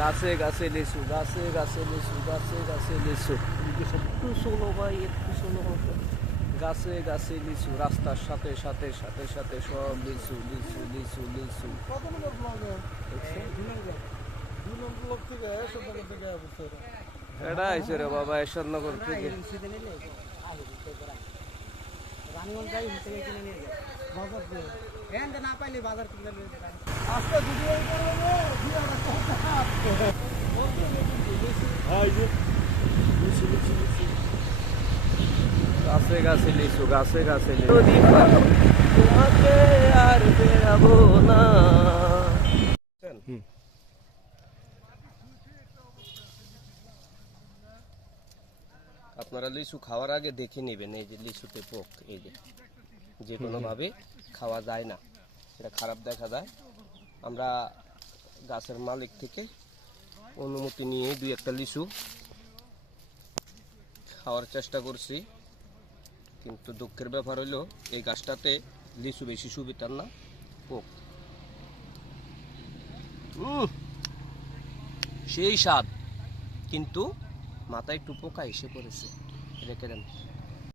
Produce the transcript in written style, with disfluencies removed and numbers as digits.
গাছে গাছে লিচু, গাছে গাছে লিচু, গাছে গাছে লিচু। একটু সোলো ভাই, একটু সোলো। গাছে গাছে লিচু, রাস্তার সাথে সাথে সাথে সাথে সব লিচু লিচু লিচু লিচু। কত নম্বর ব্লগে? 2 নম্বর ব্লগ থেকে এরশাদনগর থেকে বলছে এটা আইছে রে বাবা এরশাদনগর থেকে। রানীগঞ্জ যাই থেকে কিনে নিয়ে যায় বাজার দিয়ে। এখান থেকে না পাইলে বাজার থেকে নিয়ে যায়। আজকে ভিডিও করবো দিয়ে গাছে গাছে লিচু, গাছে গাছে লিচু। তোমাকে আর বেরাবো না। আপনারা লিচু খাওয়ার আগে দেখে নেবেন, এই যে লিচুতে পোক, এই যে কোনোভাবে খাওয়া যায় না, এটা খারাপ দেখা যায়। আমরা গাছের মালিক থেকে অনুমতি নিয়ে 2-1টা লিচু খাওয়ার চেষ্টা করছি, কিন্তু দুঃখের ব্যাপার হলো এই গাছটাতে লিচু বেশি সুবিধার না, পোক। সেই স্বাদ, কিন্তু মাথায় একটু পোকা এসে পড়েছে, রেখে দেন।